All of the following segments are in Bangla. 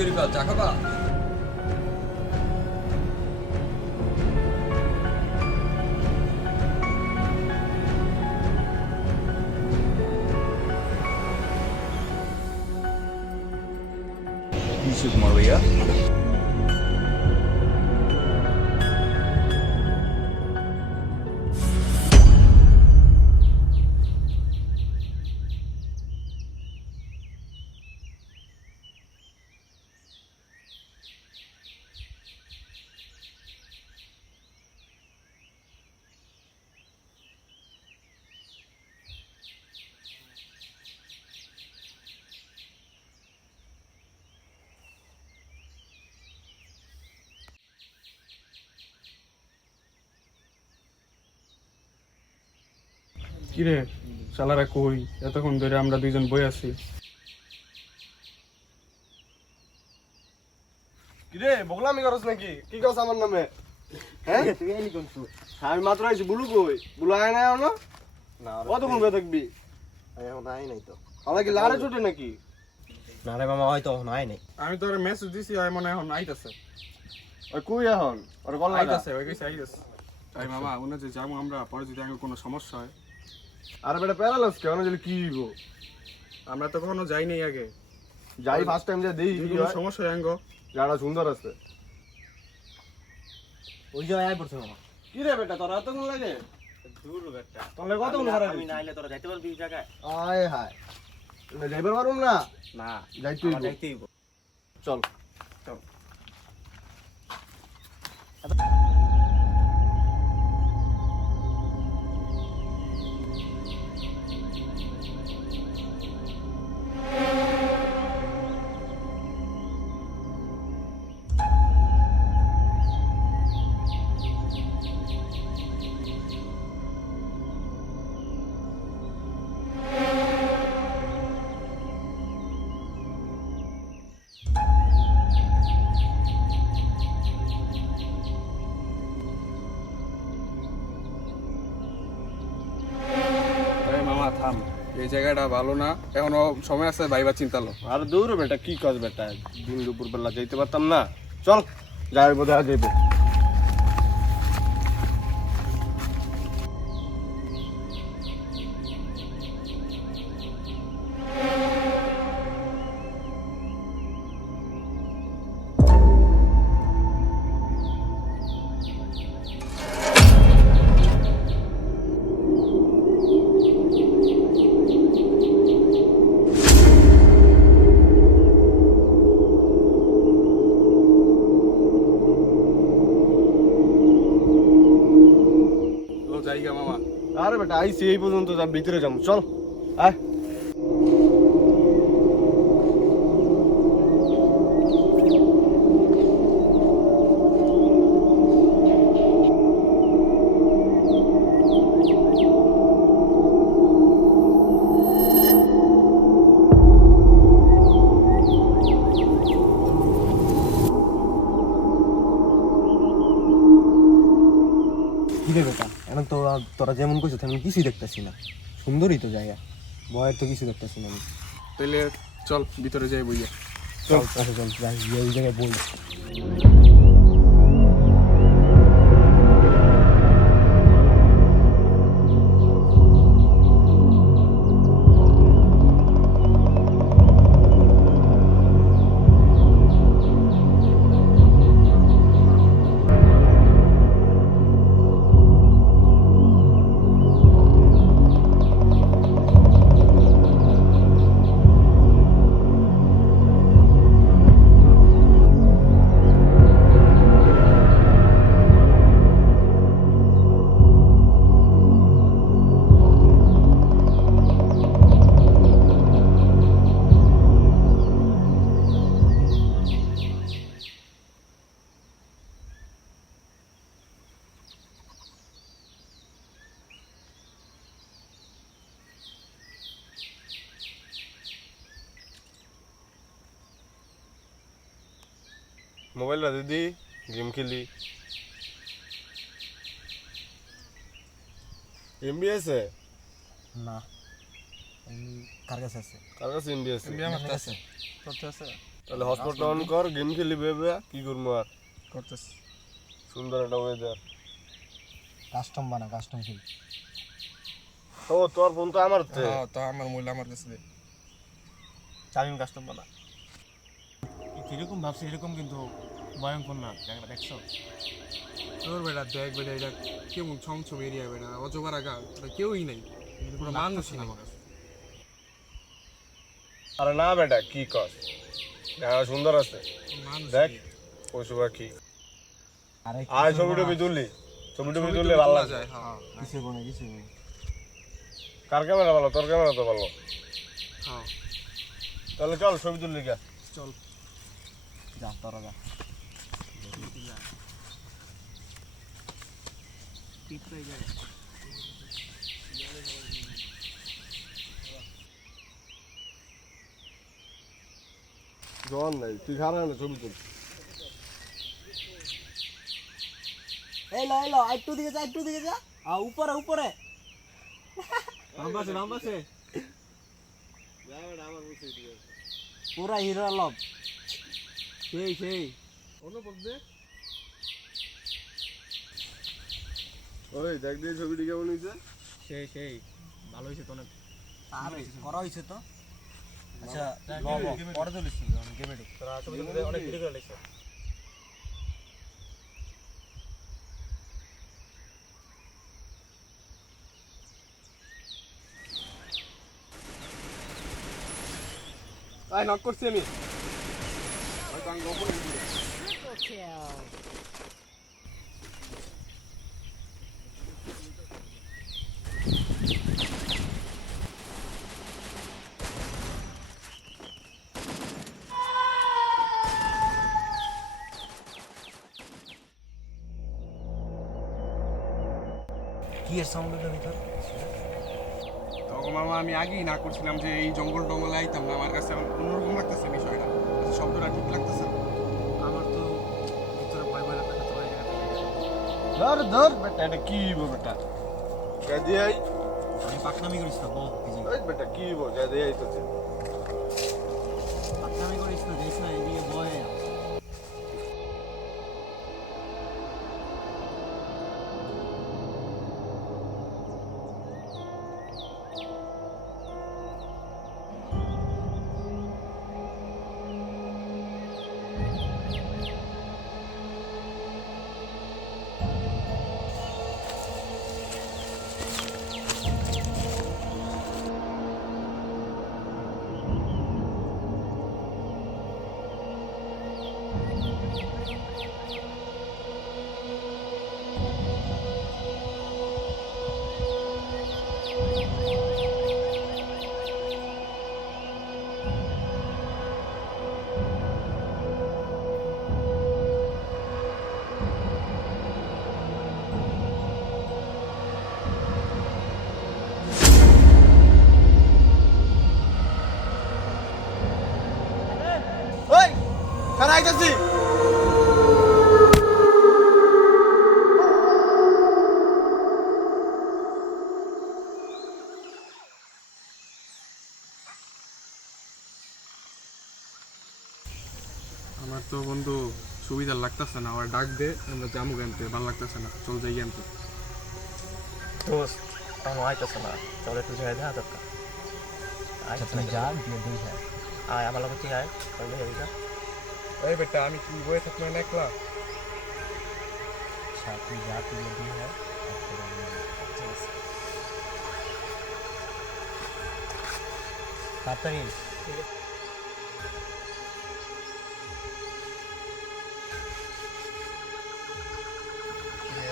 শরীফাল চা খাবা? কুমার ভাইয়া কিরে শালারা কই? এতক্ষণ ধরে আমরা দুইজন বই আছি। কিরে বগলামি করছ নাকি? কি কস আমার নামে? হ্যাঁ তুই এনি কোন সু? আমি মাত্র আইছি বুলু কই? বুলু আয় না এখনো? না কতক্ষণ বেয়ে থাকবি? এখন আই নাই তো। আমার কি লারে চটে নাকি? না রে মামা হয়তো এখন আই নাই। আমি তোর মেসেজ দিছি, আই মনে এখন আইতাছে। ওই কই এখন? ওর কল লাগা। আইতাছে, ওই কইছে আইতাছে। তাই মামা উনি যে যাবো আমরা, পরে যদি আগে কোনো সমস্যা হয়। আরে বেটা প্যারালাস কে? ওনা যদি কি হইব? আমরা তো কখনো যাইনি আগে, যাই ফার্স্ট টাইম যা দেই যদি কি কোনো হয়? সমস্যা হয় আঙ্গো। জায়গাটা সুন্দর আছে। ওই যে আয় পড়ছে মামা। কি রে বেটা তোর এতক্ষণ লাগে? দূর বেটা। তোলে কতক্ষণ ধরে? আমি না আইলে তোরা যাইতে পারবি এই জায়গায়? আয় হায়। না যাইবার পারুম না? না, যাইতে আমার হইব। যাইতেই হইব। চল। আরে মামা থাম, এই জায়গাটা ভালো না, এখনো সময় আছে, ভাইবা চিন্তালো। আর দূর বেটা কি কাজ বেটা? দিন দুপুর বেলা যাইতে পারতাম না। চল যাই বোধ হয় যাইব। ও জায়গা মামা। আরে বেটা আইসি এই পর্যন্ত যা ভিতরে যাবো চল আয়। কি রে বেটা, এখন তো তোরা যেমন কইছো তেমন কিছুই দেখতেছি না। সুন্দরই তো জায়গা, ভয়ের তো কিছু দেখতেছি না আমি। তাইলে চল ভিতরে যাই বইয়া। চল চল চল যাই, গিয়ে ওই জায়গায় বই। মোবাইল রা দিদি গেম খেলি। এমবি আছে? না, কার কাছে আছে? কার কাছে এমবি আছে? আমার কাছে। তোর আছে? তাহলে হটস্পট অন কর, গেম খেলি ভেবে কি করবো আর। করতেছি। সুন্দর একটা ওয়েদার। কাস্টম বানা, কাস্টম খেল। ও তোর ফোন তো আমার তে। হ্যাঁ তো আমার মূল্য আমার কাছে দে। চামিম কাস্টম বানা। যেরকম ভাবছি এরকম কিন্তু ভয়ঙ্কর না, জায়গাটা দেখছো? তোর বেটা দেখ বেটা, এটা কেমন ছমছম এরিয়া বেটা, অজগর আগা কেউই নাই, পুরো মানুষই না। আরে না বেটা, কি কর, জায়গা সুন্দর আছে, মানুষ দেখ পশু পাখি। আরে আয় ছবি টবি তুললি, ছবি টবি তুললে ভালো লাগে। যায়। হ্যাঁ কিছু কোনে কিছু কোনে। কার ক্যামেরা ভালো? তোর ক্যামেরা তো ভালো। হ্যাঁ তাহলে চল ছবি তুললি কে। চল। যা তোরা যা। জন নাই, তুই খারাপ না ছবি তুল। এলো একটু দিকে যা উপরে উপরে নাম্বাসে পুরা হিরো আলম সেই ওই দেখ দিয়ে ছবিটি কেমন হয়েছে। সেই ভালো হয়েছে তো অনেক। করা হয়েছে তো। আচ্ছা পরে তুলিস গেমে অনেক ভিডিও করে লাগছে। আয় নক করছি আমি। হয়তো আমি গোপনে দিই। কি এর সাউন্ড হলো ভিতর? তখন মামা আমি আগেই না করছিলাম যে এই জঙ্গল টঙ্গলে আইতাম না, আমার কাছে এখন অন্যরকম লাগতেছে বিষয়টা। আচ্ছা, শব্দটা ঠিক লাগতেছে না। আমার তো ভিতরে ভয় ভয় লাগতেছে তো এই ধর ধর বেটা, এটা কি হইব বেটা, কে দিয়ে আই। আমি পাকনামি করিস না বল এই যে ওই বেটা কি হইব, কে দিয়ে আইতেছে। পাকনামি করিস না, দেখিস না এদিকে ভয়। ওই কারা আইতাছি। আমার তো বন্ধু সুবিধা লাগতেছে না, আমার ডাক দে, আমরা জামু আনতে, ভালো লাগতেছে না, চল যাই আনতে। দোস্ত আমার আইতাছে না, চল একটু যাই দেখা দরকার। আচ্ছা তুই যা দিয়ে দিই হ্যাঁ আয় আমার লগে তুই আয় চল এই যা। এই বেটা আমি কি বয়ে থাকবো না একলা? আচ্ছা তুই যা তুই দিই হ্যাঁ তাড়াতাড়ি।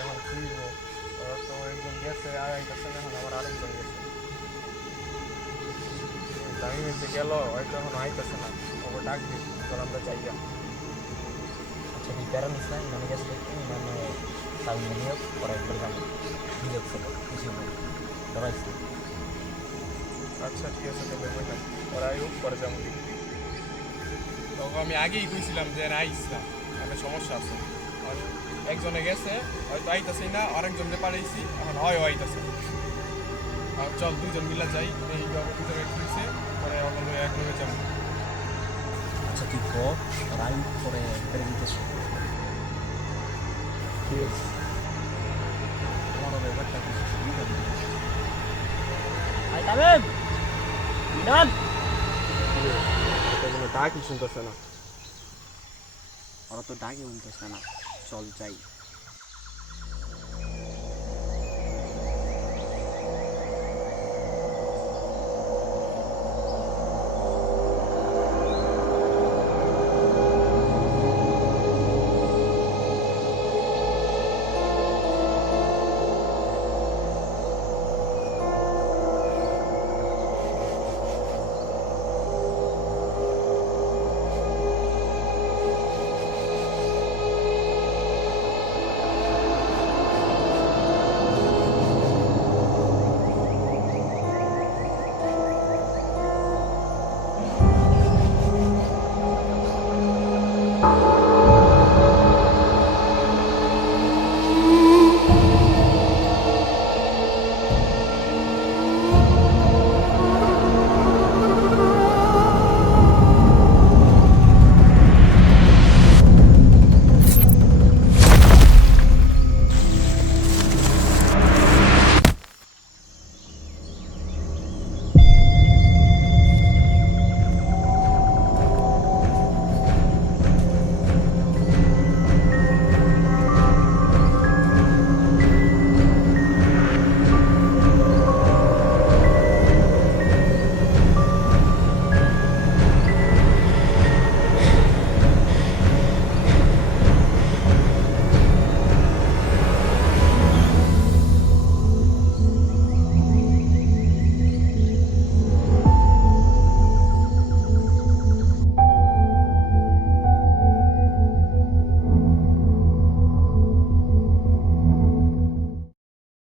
আমার কি হইব? ওরা তো একজন গেছে, আর আইতাছে না, এখন আবার আরেকজন গেছে। টাইম এসে গেল, হয়তো এখন আইতাছে না, ওকে ডাক দিই, চল আমরা যাই গা। আচ্ছা তুই প্যারা নিস না, মানে গেছে দেখতে মানে সাউন্ড নিয়ে পরে একবার যাবো ভিডিও ফটো কিছু নেই সবাই। আচ্ছা ঠিক আছে, তাহলে বললাম ওরা আইব, পরে যাবো। তখন আমি আগেই কইছিলাম যে আইস না, আমার সমস্যা আছে। আর একজনে গেছে, হয়তো আইতাছে না, আরেকজনকে পাঠাইছি, এখন হয় আইতাছে। আর চল দুইজন মিলা যাই, এই দুজনে খুলছে, পরে ওখানে এক লগে যাবো। আচ্ছা তুই ক আর আমি পরে বেড়ে দিতেছি ঠিক আছে আমারও ব্যাপারটা কিছু শুরু করে দিতেছি আই তামিম মিনান কোনো ডাকই শুনতেছে না ওরা তো ডাকে বলতেছে না চল যাই